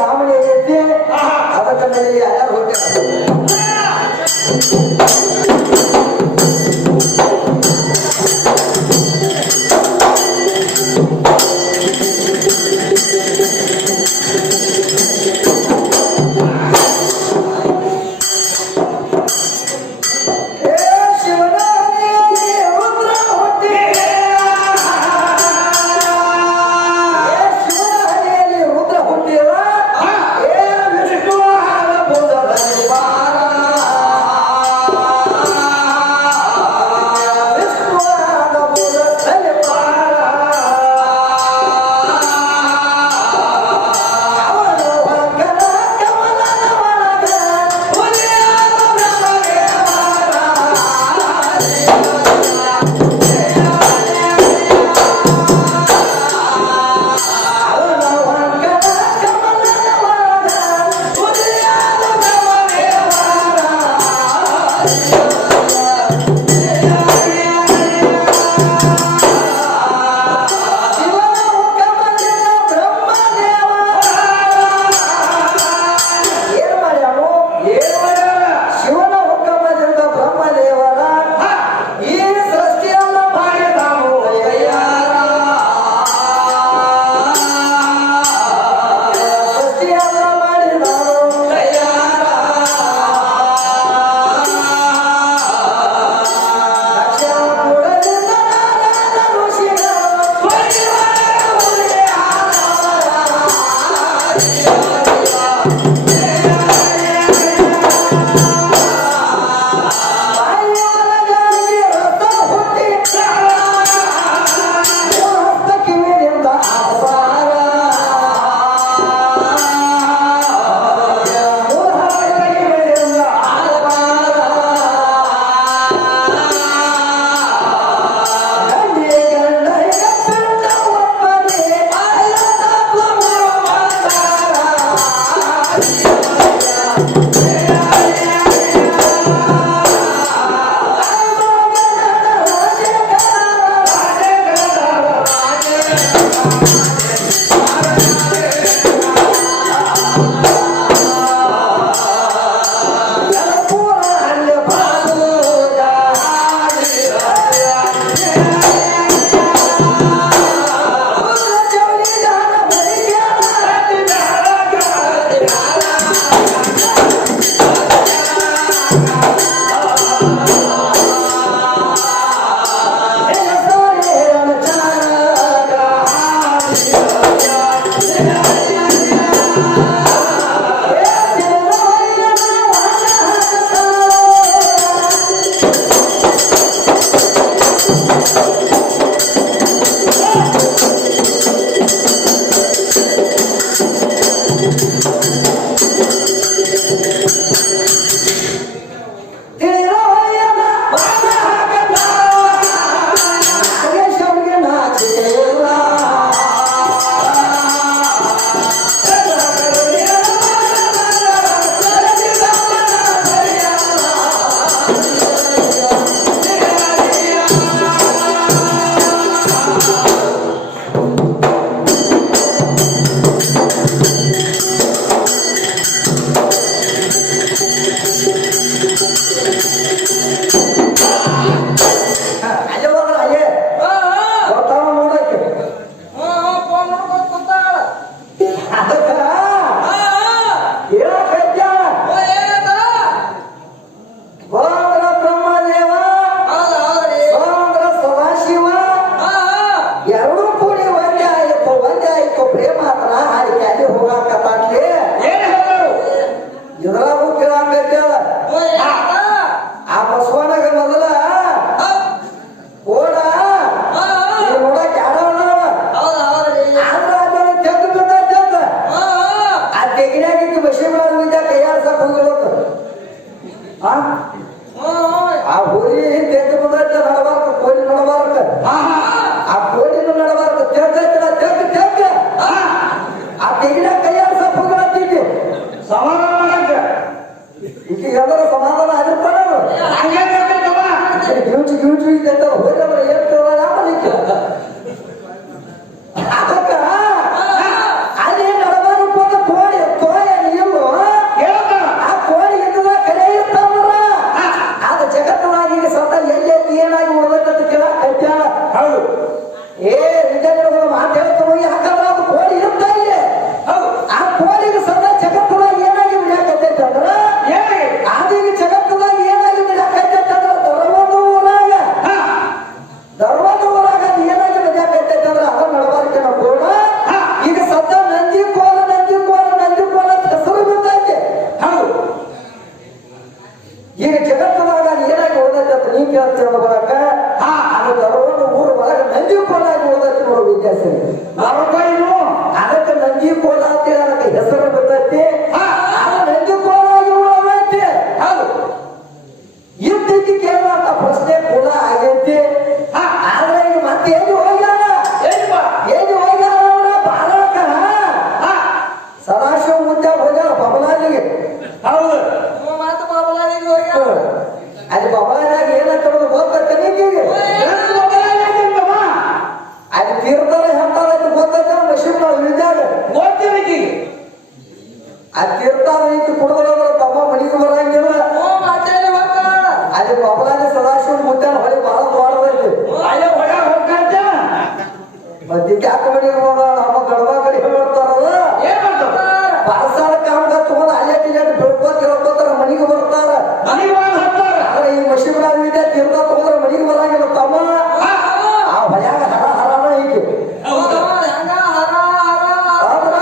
ಕಾಮಣಿ ಐತಿ ಅದಕ್ಕೆ ಮೇಲೆ ಯಾರು ಹೋಗ್ತಾರೆ ಸದಾಶಿವ ಮುತ್ಯಾಗ ಹೋಗ್ಯಾರ ಬಬಲಾದಿಗೆ. ಹೌದು ಮಾತು ಬಾಬಲಾದಿಗೆ ಹೋಗ್ಯ ಅಲ್ಲಿ ಬಬಲಾದಾಗ ಏನಾಗ್ತದ ಗೊತ್ತೈತೆ ನೀಕಿಗೆ ಅಲ್ಲಿ ತೀರ್ಥರ ಹೆಂತಾದೈತಿ ಗೊತ್ತೈತೆ ಮಶೀನ್ ಇಳಿದಾಗ ಗೊತ್ತಿರಕಿ ಆ ತೀರ್ಥಾದ ಐತಿ ಕುಡಿದ್ರ ತಮ್ಮ ಮನೆಗೆ ಬರಂಗಿಲ್ಲ. ಅಲ್ಲಿ ಬಬಲಾದಿ ಸದಾಶಿವ ಮುತ್ಯಾನ ಹೊಳಿ ಬಹಳ ದೊಡ್ಡದೈತಿ. ಅಯ್ಯೋ ಹೊಡ ಹೋಗ್ಕಂತ ಮದ್ದಿಗೆ ಯಾಕೆ ಮನೆಗೆ ಹೋದ ನಮ್ಮ ಗಡಬ ಕಡೆ ಹೇಳ್ತಾರಲ್ಲ ಏನ್ ಮಾಡ್ತಾರ ಪಾರಸಾಲ ಕಾಮಗಾರ ತಗೊಂಡು ಅಲ್ಲೇಟ್ ಇಲ್ಲೇಟ್ ಬೆಳ್ಕೋತ ಹೇಳ್ಕೋತಾರ ಮನೆಗೆ ಬರ್ತಾರ. ಮನೆಗೆ ಬಂದು ಹಾಕ್ತಾರ ಆದ್ರೆ ಈ ಮಶೀನ್ ವಿದ್ಯೆ ತೀರ್ಥ ತಗೊಂಡ್ರೆ ಮನೆಗೆ ಬರಂಗಿಲ್ಲ ತಮ್ಮ. ಆ ಹೊಳ್ಯಾಗ ಹರ ಹರನ ಐತಿ. ಆದ್ರ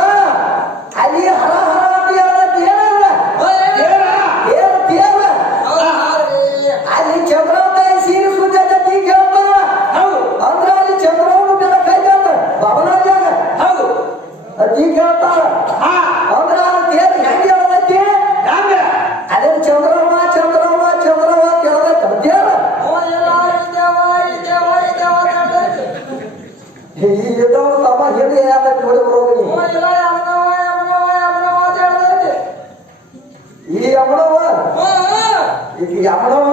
ಅಲ್ಲಿ ಹರ ಹರ ಅಂತ ಹೇಳೋದು ಏನಲ್ಲ ಏನ್ ತೇಲ ಅಲ್ಲಿ ಚಂದ್ರವಂತ ಸೀರೆ ಸುದ್ದ ಈಗ ಹೇಳ್ತಾರ. ಹೌದು ಅಂದ್ರ ಅಲ್ಲಿ ಚಂದ್ರವನು ಬೆಳಕೈತೆ ಅಂತ ಬಬಲಾದ್ಯಾಗ ಹೌದು ಈಗ ಹೇಳ್ತಾರ. ಹಾ ಅಂದ್ರ ತೇಲ್ ಹೆಂಗ ಹೇಳದೈತಿ ಹಂಗ ಅದೇ ಚಂದ್ರವ ಚಂದ್ರವ ಚಂದ್ರವ ಅಂತ ಹೇಳದೈತಿ ತೇಲ. ಇದವ ತಮ್ಮ ಹಿಂದೆ ಯಾವ್ದೈತಿ ನೋಡಿ ಬರೋಗಿ ಈ ಯಮನವ ಈಗ ಯಮನವ